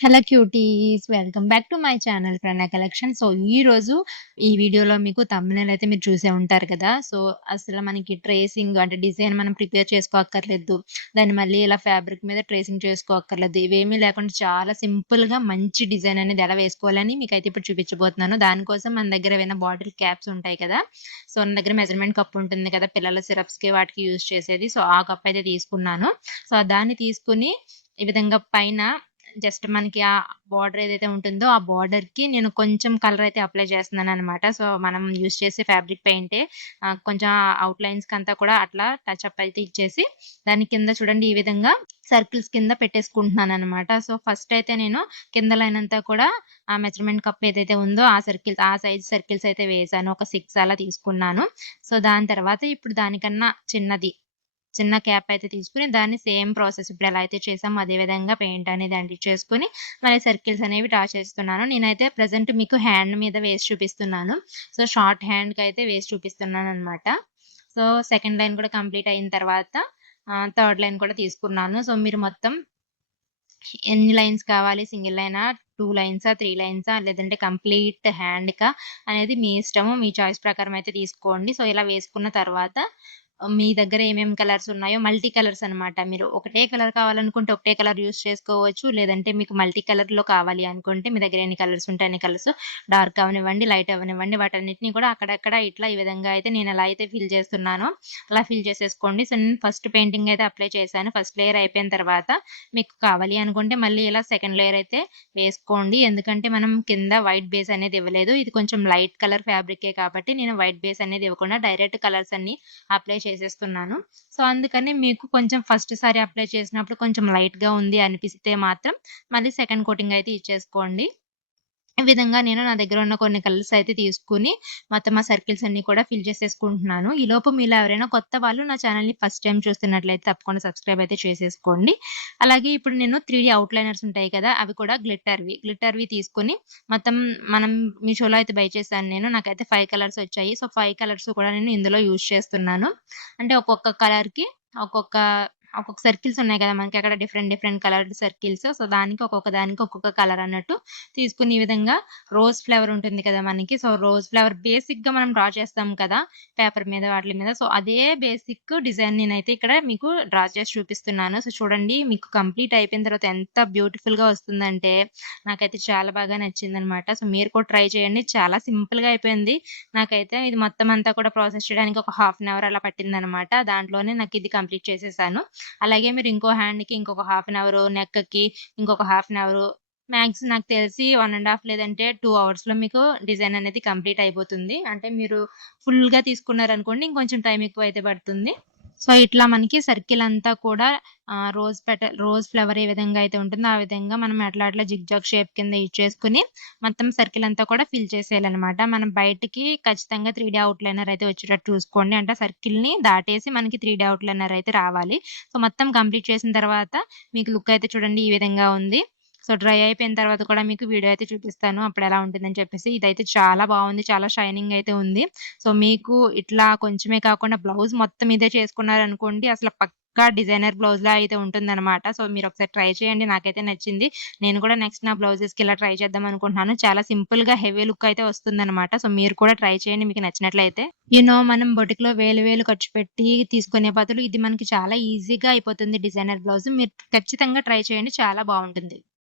Hello cuties! Welcome back to my channel Pranay collection. So, ఈరోజు ఈ వీడియోలో మీకు థంబ్‌నెయిల్ అయితే మీరు చూసే ఉంటారు కదా! సో, అసలు మనకి ట్రేసింగ్ అంటే డిజైన్ మనం ప్రిపేర్ చేసుకోక్కర్లేదు. దాన్ని మళ్ళీ ఇలా ఫ్యాబ్రిక్ మీద ట్రేసింగ్ చేసుకోక్కర్లేదు. ఇవేమీ లేకుండా చాలా సింపుల్‌గా మంచి డిజైన్ అనేది ఎలా వేసుకోవాలని మీకైతే ఇప్పుడు చూపించబోతున్నాను. దానికోసం మన దగ్గర ఏవైనా బాటిల్ క్యాప్స్ ఉంటాయి కదా! సో, నా దగ్గర మెజర్‌మెంట్ కప్ ఉంటుంది కదా! పిల్లల సిరప్స్‌కి వాటికి యూజ్ చేసేది. సో, ఆ కప్ అయితే తీసుకున్నాను. సో, దాన్ని తీసుకొని ఈ విధంగా పైన జస్ట్ మనకి ఆ బోర్డర్ ఏదైతే ఉంటుందో, ఆ బోర్డర్‌కి నేను కొంచెం కలర్ అయితే అప్లై చేస్తున్నాననమాట. సో, మనం యూజ్ చేసే ఫ్యాబ్రిక్ పెయింటే కొంచెం ఔట్‌లైన్స్‌కంతా కూడా అట్లా టచ్ అప్ అయితే ఇచ్చేసి, దాని కింద చూడండి ఈ విధంగా సర్కిల్స్ కింద పెట్టేసుకుంటున్నాననమాట. సో, ఫస్ట్ అయితే నేను కింద లైన్ అంతా కూడా ఆ మెజర్‌మెంట్ కప్ ఏదైతే ఉందో ఆ సైజ్ సర్కిల్స్ అయితే వేశాను. ఒక 6 అలా తీసుకున్నాను. సో, దాని తర్వాత ఇప్పుడు దానికన్నా చిన్న క్యాప్ అయితే తీసుకొని దాన్ని సేమ్ ప్రాసెస్ ఇప్పుడు ఎలా అయితే చేసామో అదే విధంగా పెయింట్ అనేది అంటించేసుకొని మళ్ళీ సర్కిల్స్ అనేవి డ్రా చేస్తున్నాను. నేనైతే ప్రెజెంట్ మీకు హ్యాండ్ మీద వేసి చూపిస్తున్నాను. సో, షార్ట్ హ్యాండ్‌కయితే వేసి చూపిస్తున్నాననమాట. సో, సెకండ్ లైన్ కూడా కంప్లీట్ అయిన తర్వాత థర్డ్ లైన్ కూడా తీసుకున్నాను. సో, మీరు మొత్తం ఎన్ని లైన్స్ కావాలి? సింగిల్ లైనా? 2 లైన్సా? 3 లైన్సా? లేదంటే కంప్లీట్ హ్యాండ్‌కా? అనేది మీ ఇష్టము. మీ చాయిస్ ప్రకారం అయితే తీసుకోండి. సో, ఇలా వేసుకున్న తర్వాత మీ దగ్గర ఏమేమి కలర్స్ ఉన్నాయో మల్టీ కలర్స్ అనమాట. మీరు ఒకటే కలర్ కావాలనుకుంటే ఒకటే కలర్ యూజ్ చేసుకోవచ్చు. లేదంటే మీకు మల్టీ కలర్‌లో కావాలి అనుకుంటే మీ దగ్గర ఎన్ని కలర్స్ ఉంటే అన్ని కలర్స్ డార్క్ అవ్వనివ్వండి, లైట్ అవ్వనివ్వండి వాటన్నిటిని కూడా అక్కడక్కడ ఇట్లా ఈ విధంగా అయితే నేను ఎలా అయితే ఫిల్ చేస్తున్నానో అలా ఫిల్ చేసేసుకోండి. సో, నేను ఫస్ట్ పెయింటింగ్ అయితే అప్లై చేశాను. ఫస్ట్ లేయర్ అయిపోయిన తర్వాత మీకు కావాలి అనుకుంటే మళ్ళీ ఇలా సెకండ్ లేయర్ అయితే వేసుకోండి. ఎందుకంటే మనం కింద వైట్ బేస్ అనేది ఇవ్వలేదు. ఇది కొంచెం లైట్ కలర్ ఫ్యాబ్రికే కాబట్టి నేను వైట్ బేస్ అనేది ఇవ్వకుండా డైరెక్ట్ కలర్స్ అన్నీ అప్లై చేసేస్తున్నాను. సో, అందుకని మీకు కొంచెం ఫస్ట్ సారి అప్లై చేసినప్పుడు కొంచెం లైట్‌గా ఉంది అనిపిస్తే మాత్రం మళ్ళీ సెకండ్ కోటింగ్ అయితే ఇచ్చేసుకోండి. ఈ విధంగా నేను నా దగ్గర ఉన్న కొన్ని కలర్స్ అయితే తీసుకొని మొత్తం ఆ సర్కిల్స్ అన్నీ కూడా ఫిల్ చేసేసుకుంటున్నాను. ఈలోపు మీలో ఎవరైనా కొత్త వాళ్ళు నా ఛానెల్‌ని ఫస్ట్ టైమ్ చూస్తున్నట్లయితే తప్పకుండా సబ్స్క్రైబ్ అయితే చేసేసుకోండి. అలాగే ఇప్పుడు నేను 3డీ ఔట్‌లైనర్స్ ఉంటాయి కదా! అవి కూడా గ్లిట్టర్‌వి తీసుకొని మొత్తం మనం మీషోలో అయితే బై చేశాను నేను. నాకైతే 5 కలర్స్ వచ్చాయి. సో, 5 కలర్స్ కూడా నేను ఇందులో యూజ్ చేస్తున్నాను. అంటే ఒక్కొక్క కలర్‌కి ఒక్కొక్క ఒక్కొక్క సర్కిల్స్ ఉన్నాయి కదా! మనకి అక్కడ different different coloured circles. So, దానికి ఒక్కొక్క కలర్ అన్నట్టు తీసుకొని ఈ విధంగా రోజ్ ఫ్లవర్ ఉంటుంది కదా మనకి. సో, రోజ్ ఫ్లవర్ బేసిక్‌గా మనం డ్రా చేస్తాం కదా! పేపర్ మీద వాటిలి మీద. సో, అదే బేసిక్ డిజైన్ నేనైతే ఇక్కడ మీకు డ్రా చేసి చూపిస్తున్నాను. సో, చూడండి మీకు కంప్లీట్ అయిపోయిన తర్వాత ఎంత బ్యూటిఫుల్‌గా వస్తుందంటే నాకైతే చాలా బాగా నచ్చిందనమాట. సో, మీరు కూడా ట్రై చేయండి. చాలా సింపుల్‌గా అయిపోయింది. నాకైతే ఇది మొత్తం అంతా కూడా ప్రాసెస్ చేయడానికి ఒక హాఫ్ అన్ అవర్ అలా పట్టిందనమాట. దాంట్లోనే నాకిది కంప్లీట్ చేసేసాను. అలాగే మీరు ఇంకో హ్యాండ్‌కి ఇంకొక హాఫ్ అన్ అవరు, నెక్‌కి ఇంకొక హాఫ్ అన్ అవరు నాకు తెలిసి 1 ½ లేదంటే 2 అవర్స్‌లో మీకు డిజైన్ అనేది కంప్లీట్ అయిపోతుంది. అంటే మీరు ఫుల్‌గా తీసుకున్నారనుకోండి ఇంకొంచెం టైం ఎక్కువైతే పడుతుంది. సో, ఇట్లా మనకి సర్కిల్ అంతా కూడా రోజ్ ఫ్లవర్ ఏ విధంగా అయితే ఉంటుందో ఆ విధంగా మనం అట్లా జిగ్‌జాగ్ షేప్ కింద ఇచ్చేసుకొని మొత్తం సర్కిల్ అంతా కూడా ఫిల్ చేసేయాలనమాట. మనం బయటికి ఖచ్చితంగా 3డీ ఔట్‌లైనర్ అయితే వచ్చేటట్టు చూసుకోండి. అంటే సర్కిల్‌ని దాటేసి మనకి 3డీ ఔట్‌లైనర్ అయితే రావాలి. సో, మొత్తం కంప్లీట్ చేసిన తర్వాత మీకు లుక్ అయితే చూడండి ఈ విధంగా ఉంది. సో, డ్రై అయిపోయిన తర్వాత కూడా మీకు వీడియో అయితే చూపిస్తాను. అప్పుడెలా ఉంటుందని చెప్పేసి. ఇదైతే చాలా బావుంది. చాలా షైనింగ్ అయితే ఉంది. సో, మీకు ఇట్లా కొంచెమే కాకుండా బ్లౌజ్ మొత్తం ఇదే చేసుకున్నారనుకోండి అసల పక్కా డిజైనర్ బ్లౌజ్‌లా అయితే ఉంటుందనమాట. సో, మీరొకసారి ట్రై చేయండి. నాకైతే నచ్చింది. నేను కూడా నెక్స్ట్ నా బ్లౌజెస్‌కి ఇలా ట్రై చేద్దాం అనుకుంటున్నాను. చాలా సింపుల్‌గా హెవీ లుక్ అయితే వస్తుందనమాట. సో, మీరు కూడా ట్రై చేయండి మీకు నచ్చినట్లయితే. మనం బొటిక్‌లో వేలు వేలు ఖర్చు పెట్టి తీసుకునే బదులు ఇది మనకి చాలా ఈజీగా అయిపోతుంది డిజైనర్ బ్లౌజ్. మీరు ఖచ్చితంగా ట్రై చేయండి. చాలా బావుంటుంది.